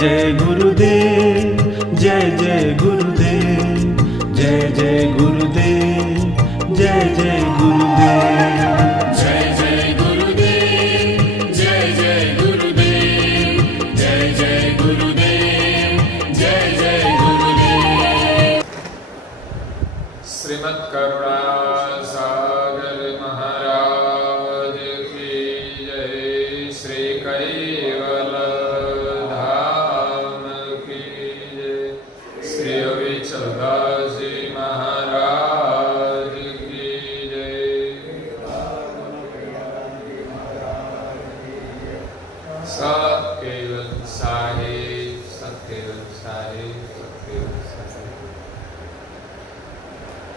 जय गुरुदेव, जय जय गुरुदेव, जय जय गुरुदेव, जय जय गुरुदेव। जय जय गुरुदेव, जय जय गुरुदेव, जय जय गुरुदेव, जय जय गुरुदेव। श्रीमद् करुणा सागर महाराज की जय। श्री कैवल धाम की जय। श्री अविचलदास जी महाराज की जय। सत्केवल साहिब, सत्केवल साहिब, सत्केवल साहिब।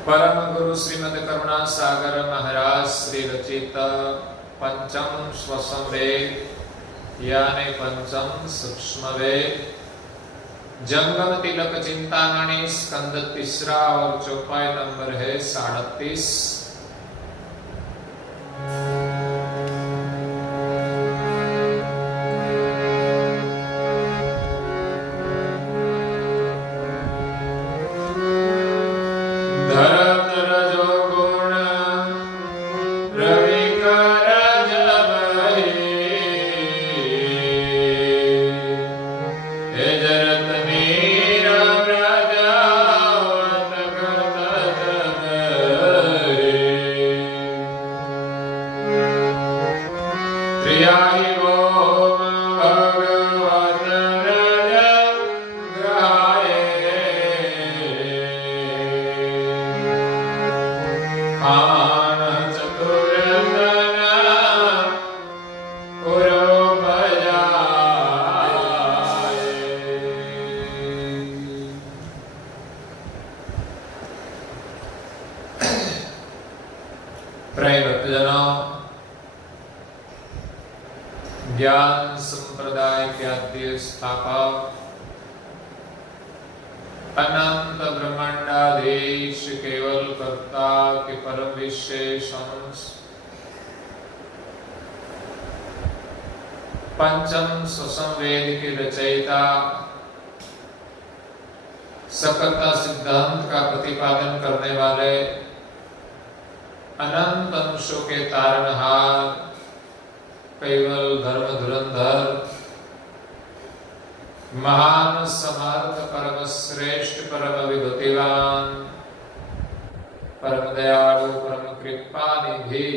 परम गुरु श्रीमद् करुणा सागर महाराज श्री रचित पंचम स्वसंवेद यानी पंचम सूक्ष्म वेद जंगम तिलक चिंतामणि स्कंद तीसरा और चौपाई नंबर है 37। ज्ञान संप्रदाय के आद्य स्थापक अनंत ब्रह्मांडाधीश केवल कर्ता के परम विशेष अंश पंचम स्वसंवेद के रचयिता सकलता सिद्धांत का प्रतिपादन करने वाले अनंत अंशों के तारणहार केवल धर्म धुरंधर महान समर्थ परम श्रेष्ठ परम विभूतिवान परम दयालु परम कृपा निधि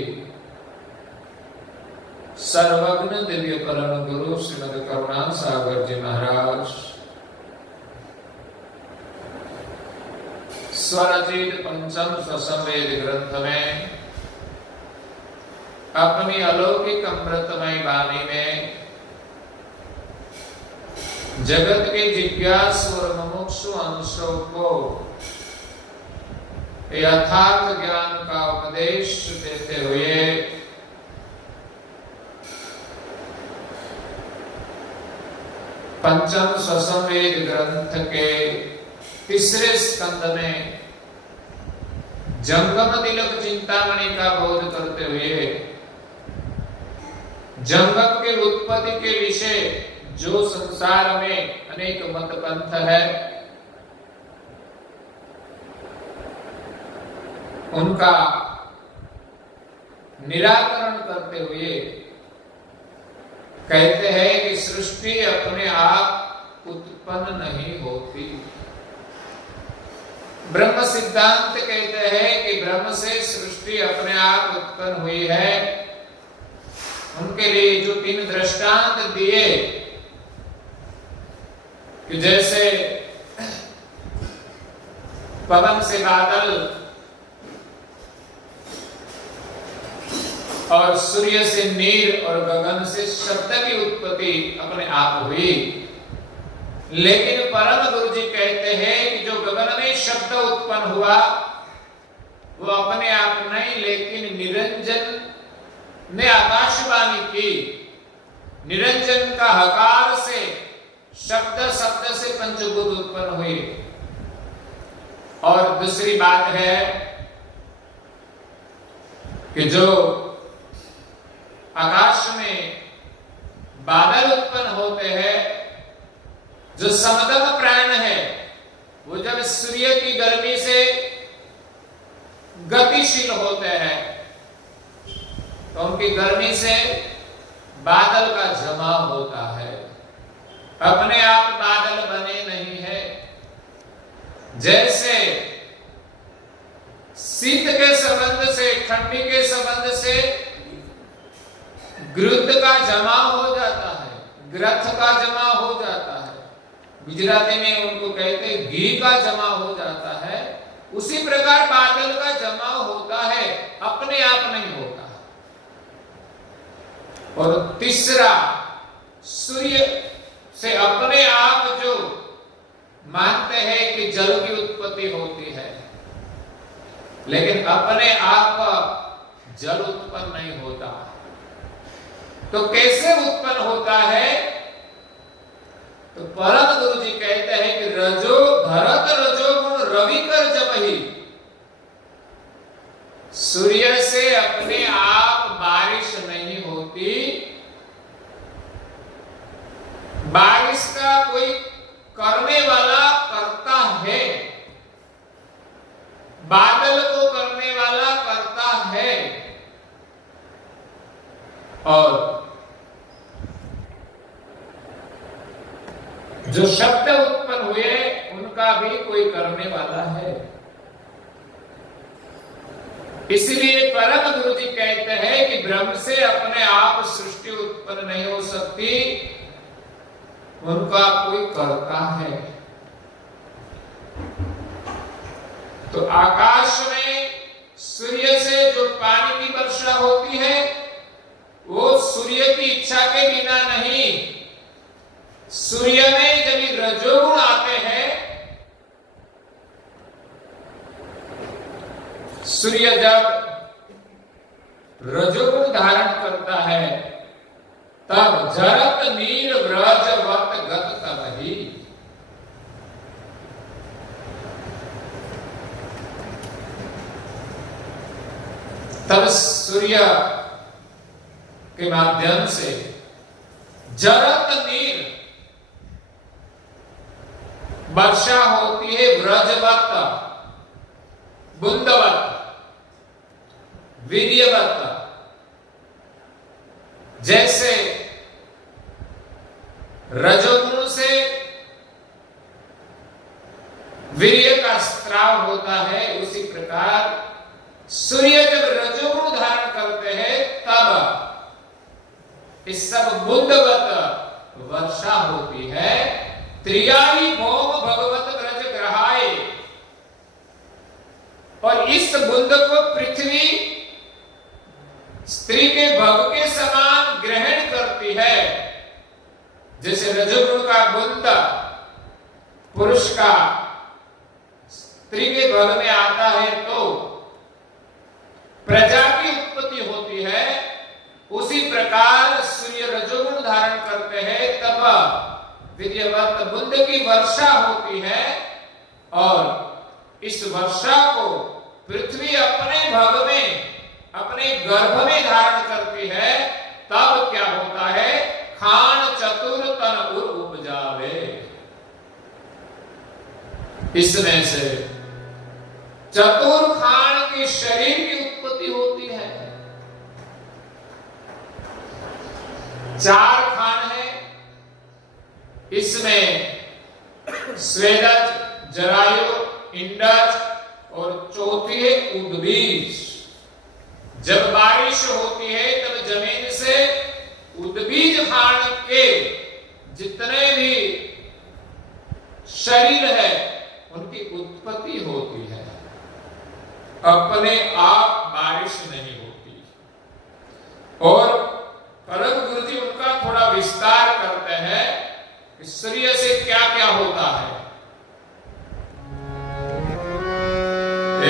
सर्वज्ञ दिव्य परम गुरु श्रीमद् करुणा सागर जी महाराज स्वरचित पंचम स्वसंवेद ग्रंथ में अपनी अलौकिक अमृतमय वाणी में जगत के जिज्ञासु और मुमुक्षु अंशों को यथार्थ ज्ञान का उपदेश देते हुए पंचम स्वसंवेद ग्रंथ के तीसरे स्कंद में जंगम तिलक चिंतामणि का बोध करते हुए जंगम के उत्पत्ति के विषय जो संसार में अनेक मत पंथ है उनका निराकरण करते हुए कहते हैं कि सृष्टि अपने आप उत्पन्न नहीं होती। ब्रह्म सिद्धांत कहते हैं कि ब्रह्म से सृष्टि अपने आप उत्पन्न हुई है। उनके लिए जो 3 दृष्टांत दिए कि जैसे पवन से बादल और सूर्य से नीर और गगन से शब्द की उत्पत्ति अपने आप हुई, लेकिन परम गुरु जी कहते हैं कि जो गगन में शब्द उत्पन्न हुआ वो अपने आप नहीं, लेकिन निरंजन ने आकाशवाणी की। निरंजन का हकार से शब्द, शब्द से पंचभूत उत्पन्न हुए। और दूसरी बात है कि जो आकाश में बादल उत्पन्न होते हैं जो समदम प्राण है वो जब सूर्य की गर्मी से गतिशील होते हैं तो उनकी गर्मी से बादल का जमाव होता है, अपने आप बादल बने नहीं है। जैसे शीत के संबंध से, ठंडी के संबंध से घृत का जमाव हो जाता है, ग्रथ का जमाव हो जाता है, गुजराती में उनको कहते हैं घी का जमाव हो जाता है, उसी प्रकार बादल का जमाव होता है, अपने आप नहीं होता। और तीसरा, सूर्य से अपने आप जो मानते हैं कि जल की उत्पत्ति होती है, लेकिन अपने आप जल उत्पन्न नहीं होता। तो कैसे उत्पन्न होता है? तो परम गुरु जी कहते हैं कि रजो भरत रजोगुण रवि कर जब ही, सूर्य से अपने आप बारिश नहीं होती, बारिश का कोई करने वाला करता है, बादल को करने वाला करता है, और जो शब्द उत्पन्न हुए उनका भी कोई करने वाला है। इसलिए परम गुरु जी कहते हैं कि ब्रह्म से अपने आप सृष्टि उत्पन्न नहीं हो सकती, उनका कोई करता है। तो आकाश में सूर्य से जो पानी की वर्षा होती है वो सूर्य की इच्छा के बिना नहीं, सूर्य में जब रजोगुण आते हैं, सूर्य जब रजोगुण धारण करता है तब जरत नील व्रजवत गत तब ही, तब सूर्य के माध्यम से जरत नील वर्षा होती है, व्रजवत, बुंदवत, वीर्यवत। जैसे रजोगुण से वीर्य का स्त्राव होता है, उसी प्रकार सूर्य जब रजोगुण धारण करते हैं तब इस सब बुंदवत वर्षा होती है। त्रियाई भौम भगवत व्रज ग्रहाए, और इस बुंद को पृथ्वी स्त्री के भग के समान ग्रहण करती है। जैसे रजोगुण का बुंद पुरुष का स्त्री के भग में आता है तो प्रजा की उत्पत्ति होती है, उसी प्रकार सूर्य रजोगुण धारण करते हैं तब वीर्यवत बुंद की वर्षा होती है, और इस वर्षा को पृथ्वी अपने भग में, अपने गर्भ में धारण करती है। तब क्या होता है? खान चतुर तन उर उपजावे। इसमें से चतुर खान के शरीर की उत्पत्ति होती है। 4 खान है, इसमें स्वेदज, जरायु, इंडज और चौथी है उद्बीज। जब बारिश होती है तब जमीन से उद्बीज खान के जितने भी शरीर है उनकी उत्पत्ति होती है, अपने आप बारिश नहीं होती। और परम गुरु जी उनका थोड़ा विस्तार करते हैं कि सूर्य से क्या क्या होता है।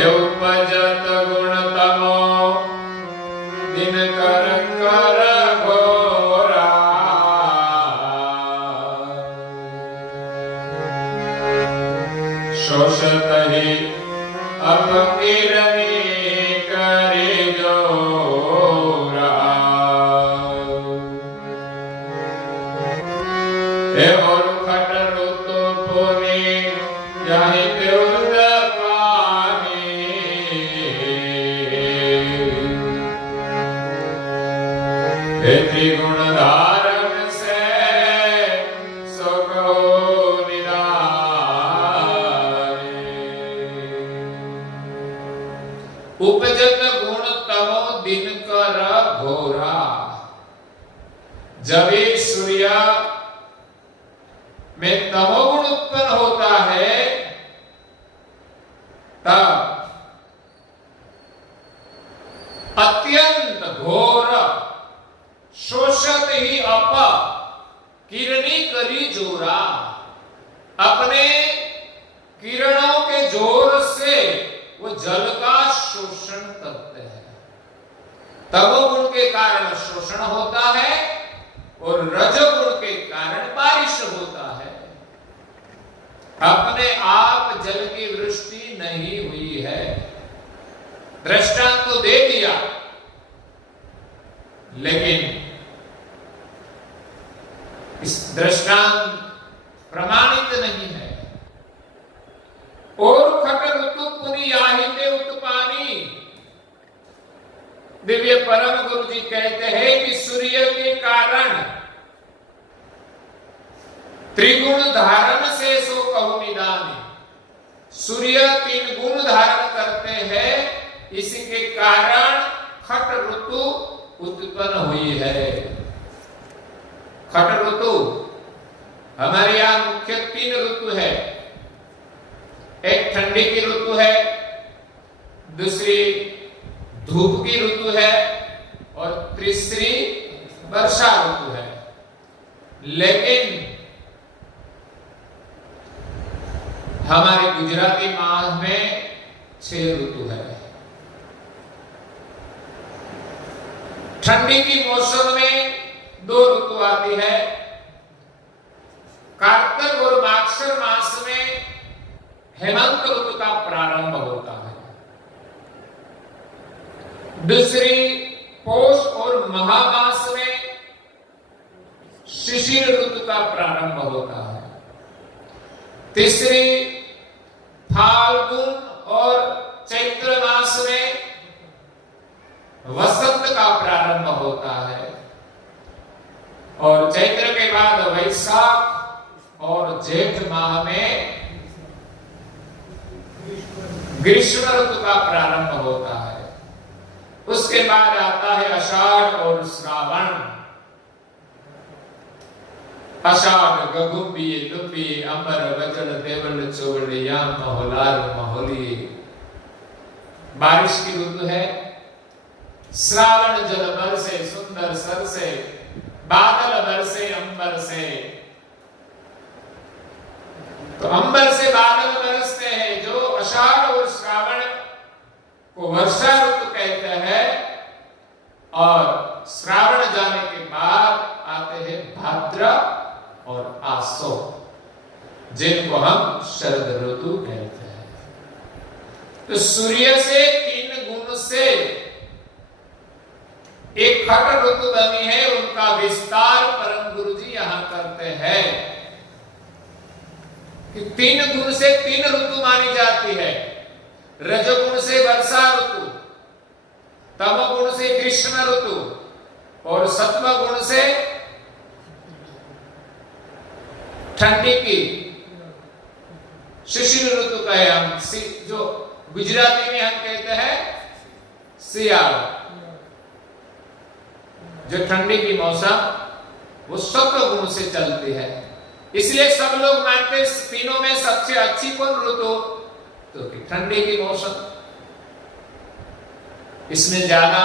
उपजत गुणतमो दिनकर कर घोरा, शोषत ही अपकिरणी करे जोरा। और खट रुत इति गुण धारण से सो कहो निरारे। उपजत गुण तमो दिन कर घोरा। जब ये सूर्य में तमोगुण उत्पन्न होता है तब अत्यंत घोर शोषत ही अप किरणी करी जोरा। अपने किरणों के जोर से वो जल का शोषण करते हैं। तमोगुण के कारण शोषण होता है और रजोगुण के कारण बारिश होता है। अपने आप जल की वृष्टि नहीं हुई है। दृष्टांत तो दे दिया, लेकिन इस दृष्टांत प्रमाणित नहीं है। और खट ऋतु पुनि याहिते उत्पानी। दिव्य परम गुरु जी कहते हैं कि सूर्य के कारण त्रिगुण धारण से सो कहु निदानी। सूर्य 3 गुण धारण करते हैं, इसी के कारण खट ऋतु उत्पन्न हुई है। खट ऋतु हमारे यहां मुख्य 3 ऋतु है। एक ठंडी की ऋतु है, दूसरी धूप की ऋतु है और तीसरी वर्षा ऋतु है। लेकिन हमारे गुजराती माह में 6 ऋतु है। ठंडी की मौसम में 2 ऋतु आती है। कार्तिक और मागशिर मास में हेमंत ऋतु का प्रारंभ होता है। दूसरी पौष और महा मास में शिशिर ऋतु का प्रारंभ होता है। तीसरी फाल्गुन और चैत्र मास में वसंत का प्रारंभ होता है। और चैत्र के बाद वैशाख और जेठ माह में ग्रीष्म ऋतु का प्रारंभ होता है। उसके बाद आता है आषाढ़ और श्रावण। आषाढ़ गगुम्बी लुम्बी अमर वजल देवल चोवड़ियां महोलार महोली, बारिश की ऋतु है। श्रावण जल बरसे सुंदर सर से, बादल बरसे अंबर से। तो अंबर से बादल बरसते हैं। जो आषाढ़ और श्रावण को वर्षा ऋतु कहते हैं, और श्रावण जाने के बाद आते हैं भाद्र और आसो, जिनको हम शरद ऋतु कहते हैं। तो सूर्य से 3 गुण से एक खट ऋतु बनी है। उनका विस्तार परम गुरु जी यहां करते हैं कि 3 गुण से 3 ऋतु मानी जाती है। रजोगुण से वर्षा ऋतु, तमोगुण से ग्रीष्म ऋतु और सत्वगुण से ठंडी की शिशिर ऋतु का है। हम जो गुजराती में हम कहते हैं सियाल, जो ठंडी की मौसम वो सत्व गुण से चलती है। इसलिए सब लोग मानते हैं तीनों में सबसे अच्छी कौन ऋतु? तो ठंडी की मौसम। इसमें ज्यादा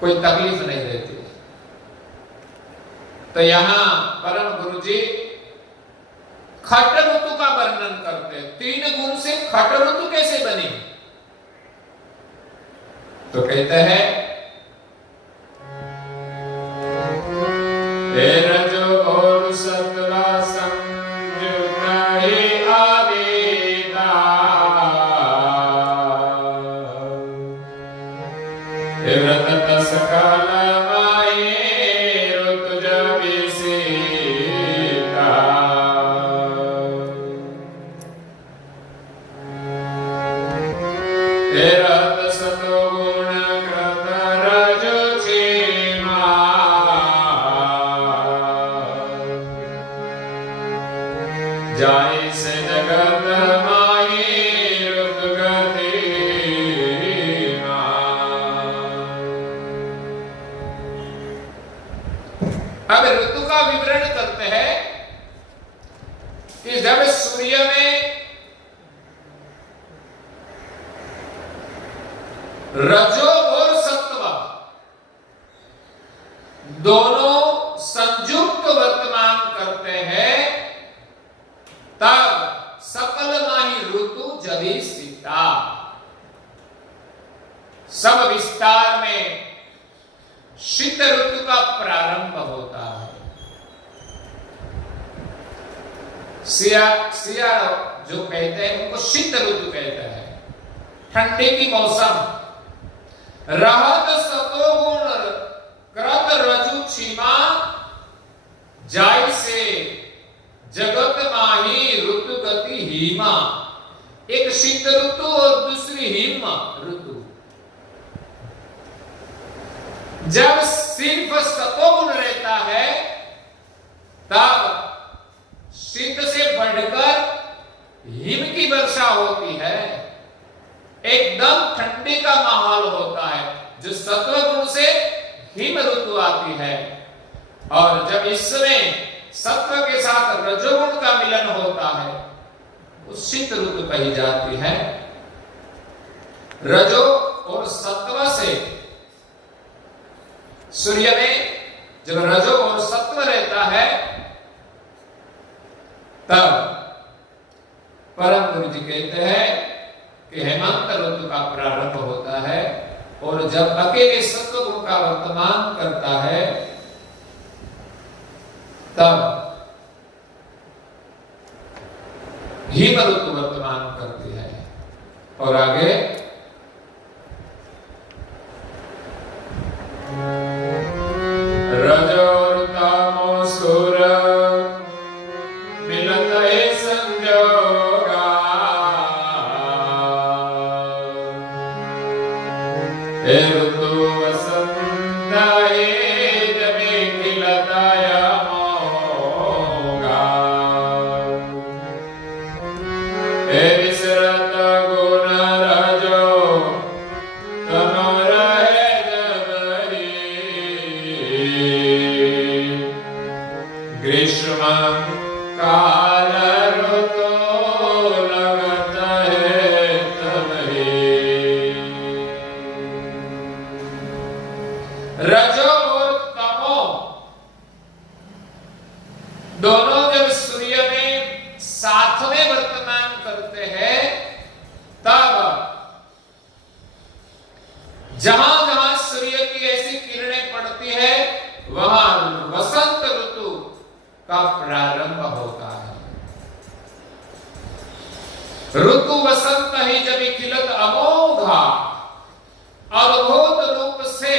कोई तकलीफ नहीं देती। तो यहां परम गुरु जी खट ऋतु का वर्णन करते हैं। 3 गुण से खट ऋतु कैसे बनी? तो कहते हैं रजो और सत्वा संयुक्त ही आवेदा, व्रत सकल माये ऋतुज विसीता। रत सतो गुण कृत रज रजो और सत्व दोनों संयुक्त वर्तमान करते हैं, तब सकल माही ऋतु जभी सीता। सब विस्तार में शीत ऋतु का प्रारंभ होता है। सिया जो कहते हैं उनको शीत ऋतु कहते हैं, ठंडी की मौसम। रहत सतोगुण कृत रजु क्षीमा, जाय से जगत माही ऋतु गति हीमा। एक शीत ऋतु और दूसरी हिम ऋतु। जब सिर्फ सतोगुण रहता है तब शीत से बढ़कर हिम की वर्षा होती है, एकदम ठंडी का माहौल होता है। जो सत्व गुण से हिम ऋतु आती है, और जब इसमें सत्व के साथ रजोगुण का मिलन होता है वो शीत ऋतु कही जाती है। रजो और सत्व से सूर्य में जब रजो और सत्व रहता है तब परम गुरु जी कहते हैं कि हेमंत ऋतु का प्रारंभ होता है, और जब अकेले सत्व गुण का वर्तमान करता है तब हिम ऋतु वर्तमान करती है। और आगे रजोर तमो सुर मिलत है संजोगा, हे ऋतु वसंत है जबे खिलताया मोगा, हे विसरत गुण रजो तनो रहे जबरी, ग्रीष्म काल ऋतु लगत है तबही। रजो और तमो दोनों जब सूर्य में साथ में वर्तमान करते हैं तब जहां जहां सूर्य की ऐसी किरणें पड़ती है वहां वसंत ऋतु का प्रारंभ होता है। ऋतु वसंत ही जब खिलत अमोघा, अद्भुत रूप से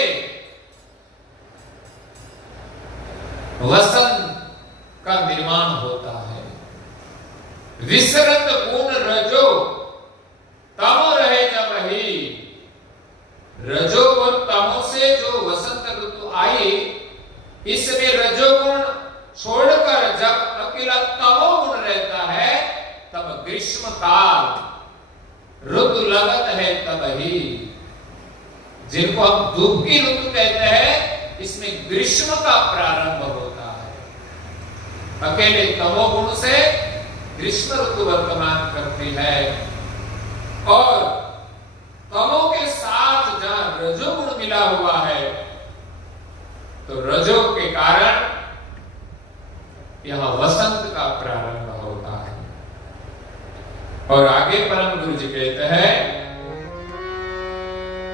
वसंत का निर्माण होता है। विसरत गुण रजो तमो रहे जब ही, रजो और तमो से जो वसंत ऋतु आई, इसमें रजोगुण छोड़कर जब अकेला तमोगुण रहता है तब ग्रीष्म काल ऋतु लगत है तब ही, जिनको हम धूप की ऋतु कहते हैं, इसमें ग्रीष्म का प्रारंभ होता है। अकेले तमोगुण से ग्रीष्म ऋतु वर्तमान करती है, और तमो के साथ जहां रजोगुण मिला हुआ है तो रजो के कारण यहां वसंत का प्रारंभ होता है। और आगे परम गुरु जी कहते हैं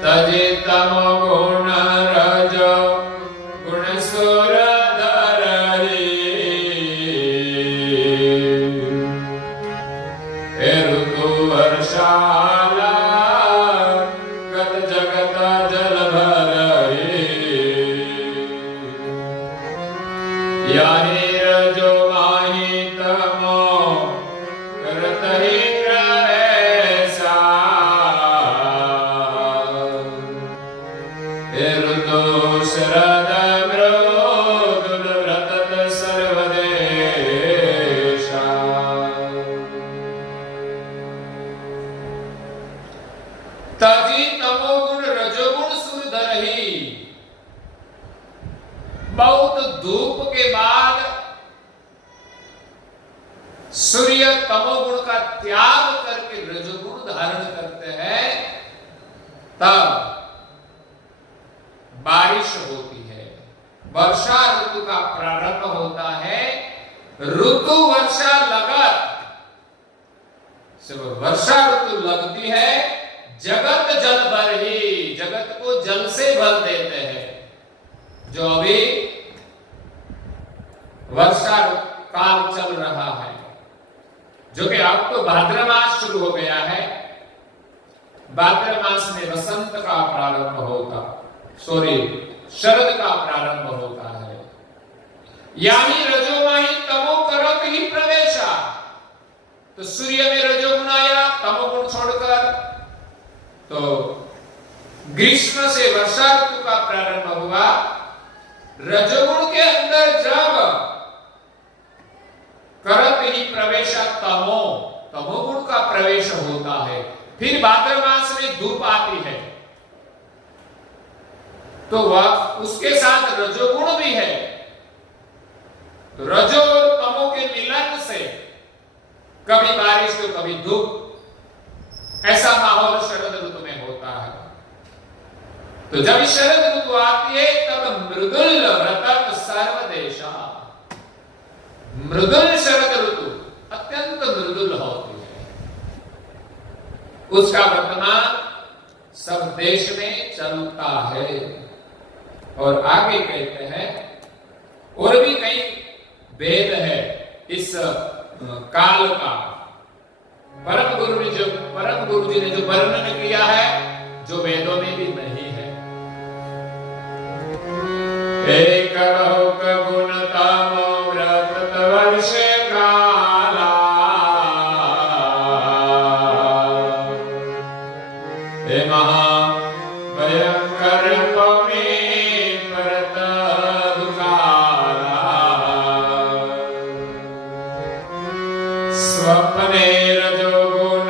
तजे तमो गुण रजो गुण सुर धरहि, हे ऋतु वर्षाला गत जगत जल भरहि, याहि रजो माहि तमो करत ही ग्रहसा, हे ऋतु शरद मृदुल व्रतत सर्वदेशा। तजी तमोगुण रजोगुण सुर धरहि, बहुत धूप के बाद सूर्य तमोगुण का त्याग करके रजोगुण धारण करते हैं, तब लगती है, जगत जल भर ही, जगत को जल से भर देते हैं। जो अभी वर्षा काल चल रहा है, जो कि अब तो भाद्र मास शुरू हो गया है। भाद्र मास में वसंत का प्रारंभ होगा, शरद का प्रारंभ होता है। यानी रजोमाही तमो करत ही प्रवेशा, तो सूर्य में रजोगुण आया, तमोगुण छोड़कर, तो ग्रीष्म से वर्षा ऋतु का प्रारंभ हुआ। रजोगुण के अंदर जब करत ही प्रवेशा तमो, तमोगुण का प्रवेश होता है। फिर भाद्र मास में धूप आती है, तो वह उसके साथ रजोगुण भी है। तो रजो और तमो के मिलन से कभी बारिश तो कभी धूप, ऐसा माहौल शरद ऋतु में होता है। तो जब शरद ऋतु आती है तब मृदुल रतत सर्वदेशा, मृदुल शरद ऋतु अत्यंत मृदुल होती है। उसका वर्तमान सब देश में चलता है। और आगे कहते हैं और भी कई वेद है इस काल का। परम गुरु जी ने जो वर्णन किया है, जो वेदों में भी नहीं है। एक लोक गुण तमो व्रत वर्ष काला, हे महा भयंकर पमे परत दुकाला, स्वप्ने रजोगुण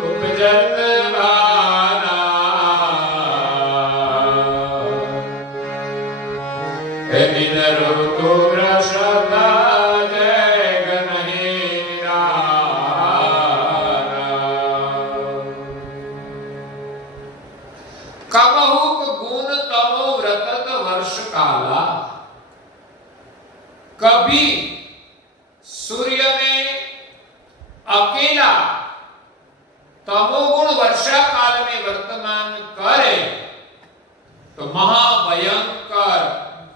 उपजत भाना, हे दिन ऋतु भ्रष्ट जय गणहि निराला। कबहुक गुण तमो व्रतत वर्ष काला, कभी सूर्य में अकेला तमोगुण वर्षा काल में वर्तमान करे तो महाभयंकर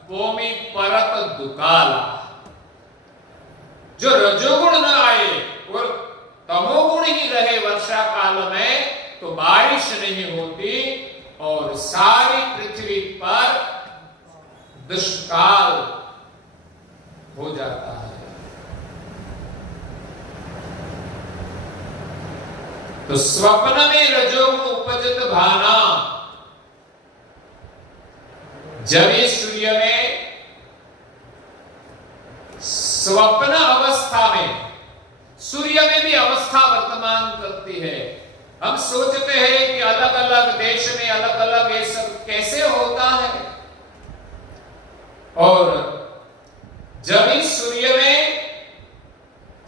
भूमि परत दुकाला। जो रजोगुण न आए और तमोगुण ही रहे वर्षा काल में, तो बारिश नहीं होती और सारी पृथ्वी पर दुष्काल हो जाता है। तो स्वप्न में रजोगुण उपजत भाना, जब ये सूर्य में स्वप्न अवस्था में, सूर्य में भी अवस्था वर्तमान करती है। हम सोचते हैं कि अलग अलग देश में अलग अलग ये सब कैसे होता है, और जब इस सूर्य में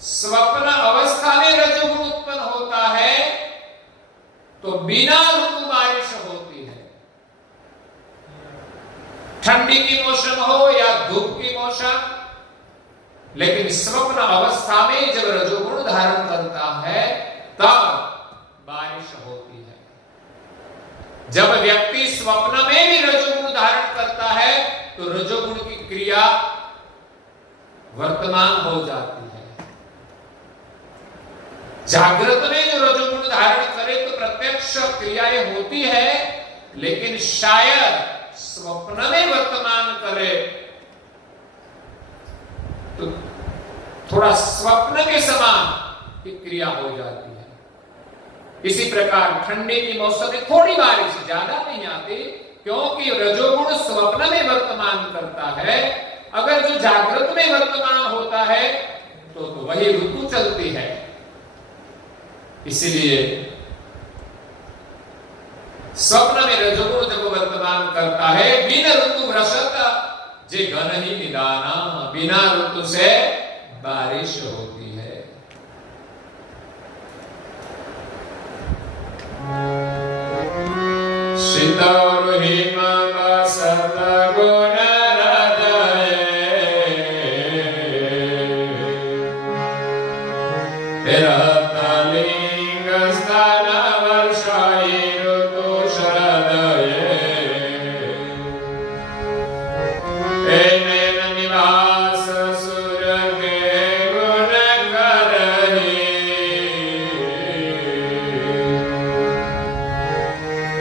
स्वप्न अवस्था में रजोगुण उत्पन्न होता है तो बिना ऋतु बारिश होती है। ठंडी की मौसम हो या धूप की मौसम, लेकिन स्वप्न अवस्था में जब रजोगुण धारण करता है तब बारिश होती है। जब व्यक्ति स्वप्न में भी रजोगुण धारण करता है तो रजोगुण की क्रिया वर्तमान हो जाती है। जागृत में जो रजोगुण धारण करे तो प्रत्यक्ष क्रियाएं होती है, लेकिन शायद स्वप्न में वर्तमान करे तो थोड़ा स्वप्न के समान की क्रिया हो जाती है। इसी प्रकार ठंडी की मौसम में थोड़ी बारिश, ज्यादा नहीं आती, क्योंकि रजोगुण स्वप्न में वर्तमान करता है। अगर जो जागृत में वर्तमान होता है तो वही ऋतु चलती है। इसलिए स्वप्न में रजोगुण जब वर्तमान करता है, बिना ऋतु भ्रष्ट जे घन ही निदाना, बिना ऋतु से बारिश होती है। शीतल हिम बसत गुण हृदय, रहत लिंग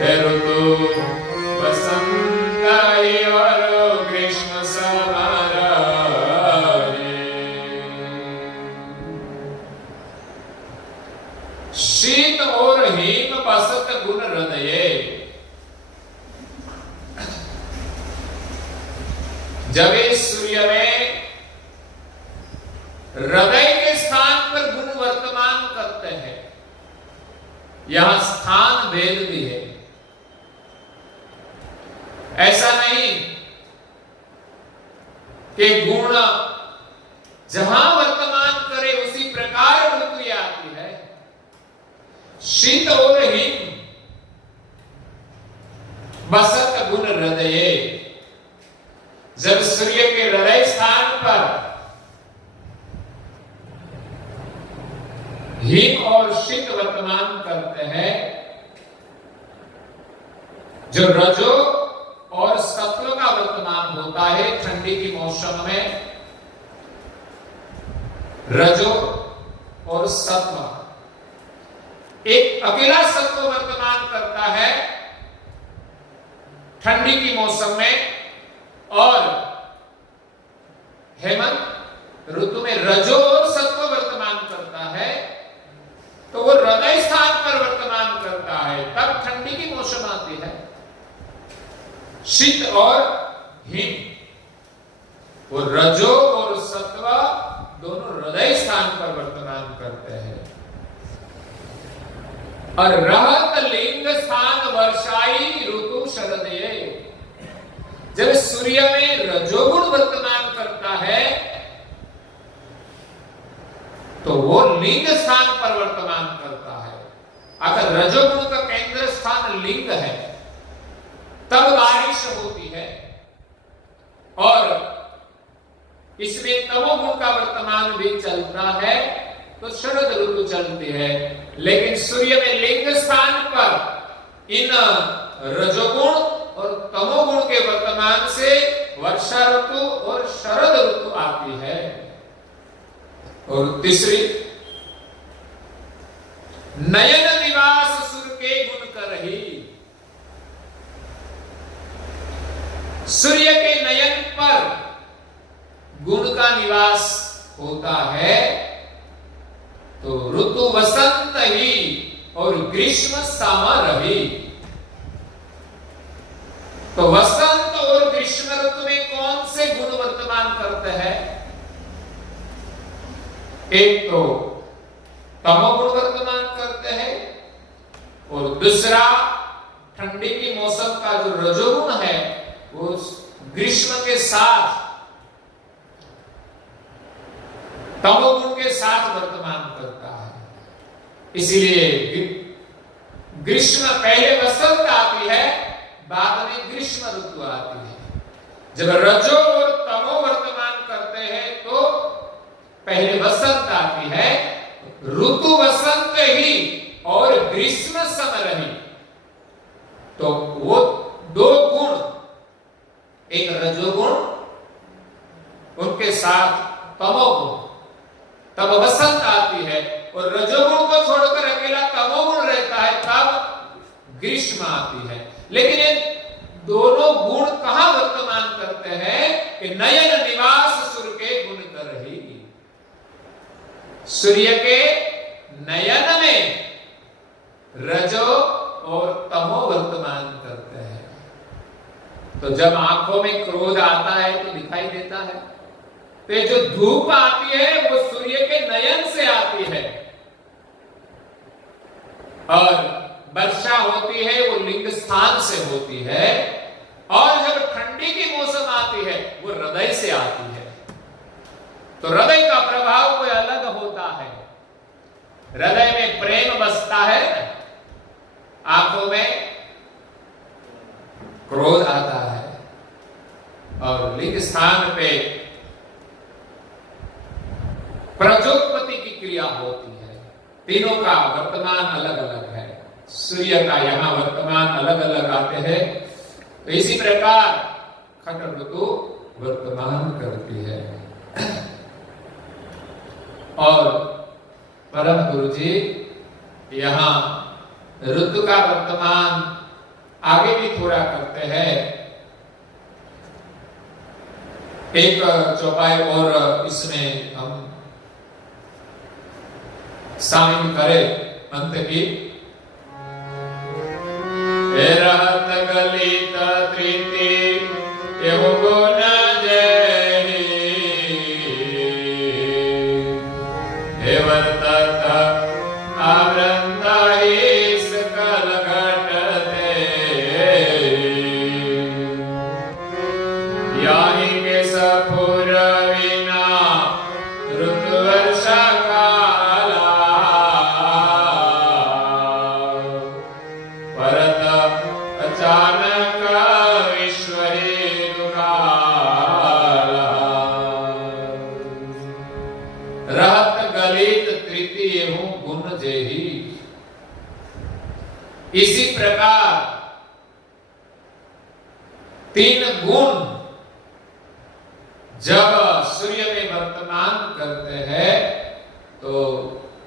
ऋतु बसंत और ग्रीष्म समर शीत और हिम बसत गुण हृदय। जब इस सूर्य में हृदय के स्थान पर गुण वर्तमान करते हैं, यहां स्थान भेद भी है। ऐसा नहीं कि गुण जहां वर्तमान करे उसी प्रकार ऋतु आती है। शीत और हिम बसत गुण हृदय। जब सूर्य के हृदय स्थान पर हिम और शीत वर्तमान करते हैं, जो रजो और सत्व का वर्तमान होता है ठंडी की मौसम में, रजो और सत्व। एक अकेला सत्व वर्तमान करता है ठंडी की मौसम में, और हेमंत ऋतु में रजो और सत्व वर्तमान करता है, तो वो हृदय स्थान पर वर्तमान करता है। तब ठंडी की मौसम आती है। शीत और हिम, वो रजो और सत्व दोनों हृदय स्थान पर वर्तमान करते हैं। और रहत लिंग स्थान वर्षाई ऋतु शरदय। जब सूर्य में रजोगुण वर्तमान करता है तो वो लिंग स्थान पर वर्तमान करता है। अगर रजोगुण का केंद्र स्थान लिंग है तब बारिश होती है, और इसमें तमोगुण का वर्तमान भी चलता है तो शरद ऋतु चलती है। लेकिन सूर्य में लिंग स्थान पर इन रजोगुण और तमोगुण के वर्तमान से वर्षा ऋतु और शरद ऋतु आती है। और तीसरी, नयन निवास सुर के गुण करही। सूर्य के नयन पर गुण का निवास होता है, तो ऋतु वसंत ही और ग्रीष्म समर ही। तो वसंत और ग्रीष्म ऋतु में कौन से गुण वर्तमान करते हैं? एक तो तमोगुण वर्तमान करते हैं, और दूसरा ठंडी की मौसम का जो रजोगुण है वो ग्रीष्म के साथ, तमोगुण के साथ वर्तमान करता है। इसीलिए ग्रीष्म पहले वसंत आती है, बाद में ग्रीष्म ऋतु आती है। जब रजो और तमो वर्तमान करते हैं तो पहले वसंत आती है, ऋतु वसंत ही और ग्रीष्म समर ही। तो वो दो गुण, एक रजोगुण उनके साथ तमोगुण, तब वसंत आती है, और रजोगुण को छोड़कर अकेला तमोगुण रहता है, तब ग्रीष्म आती है। लेकिन ये दोनों गुण कहां वर्तमान करते हैं कि नयन निवास सूर्य के गुण कर ही। सूर्य के नयन में रजो और तमो वर्तमान करते हैं। तो जब आंखों में क्रोध आता है तो दिखाई देता है। तो ये जो धूप आती है वो सूर्य के नयन से आती है, और वर्षा होती है वो लिंग स्थान से होती है, और जब ठंडी की मौसम आती है वो हृदय से आती है। तो हृदय का प्रभाव कोई अलग होता है। हृदय में प्रेम बसता है, आंखों में क्रोध आता है, और लिंग स्थान पे प्रजोत्पत्ति की क्रिया होती है। तीनों का वर्तमान अलग अलग है। सूर्य का यहां वर्तमान अलग अलग आते हैं। तो इसी प्रकार खट ऋतु वर्तमान करती है। और परम गुरु जी यहां ऋतु का वर्तमान आगे भी थोड़ा करते हैं। एक चौपाई और इसमें हम शामिल करें अंत की। रहत गलित तृति एवं गुण जय हे वर्तत आवृंदा ही सकल घटते याहि के सफुर विना ऋतु वर्षा काला परत अचानक ईश्वरी दुकाला रहत गलित तृतीय हूं गुण जेही। इसी प्रकार तीन गुण जब सूर्य में वर्तमान करते हैं तो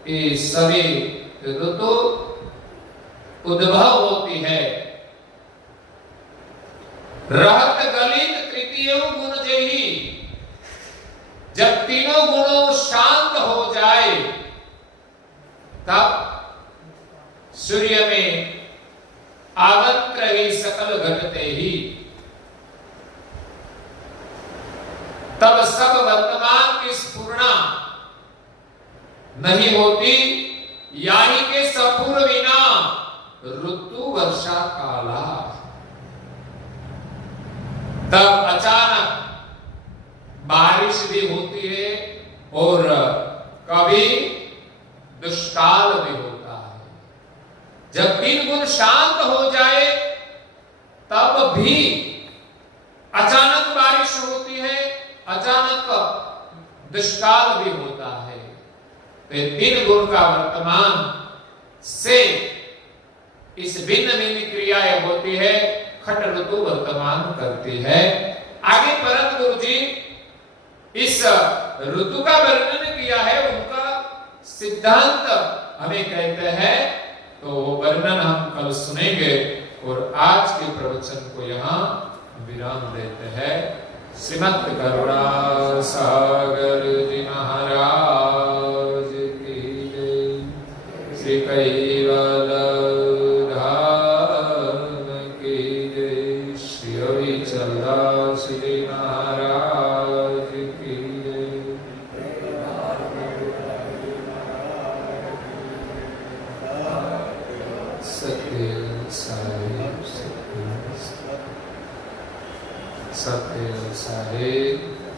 ये सभी ऋतु उद्भव होती है। रहत गलित तृतीय गुण जेही, जब तीनों गुणों शांत हो जाए तब सूर्य में आगंत्र ही सकल घटते ही, तब सब वर्तमान की स्फुरना नहीं होती। याही के सफुर विना ऋतु वर्षा काला, तब अचानक बारिश भी होती है और कभी दुष्काल भी होता है। जब तीन गुण शांत हो जाए तब भी अचानक बारिश होती है, अचानक दुष्काल भी होता है। तो ये तीन गुण का वर्तमान से इस भिन्न भिन्न क्रियाएं होती है, खट ऋतु वर्तमान करती है। आगे परम गुरु जी इस ऋतु का वर्णन किया है, उनका सिद्धांत हमें कहते हैं, तो वो वर्णन हम कल सुनेंगे और आज के प्रवचन को यहाँ विराम देते हैं। श्रीमद् करुणा सागर जी महाराज की जय। श्री कैवल धाम की जय। श्री अविचल श्री महाराज की जय। सत्य साहिब, सत्य साहिब।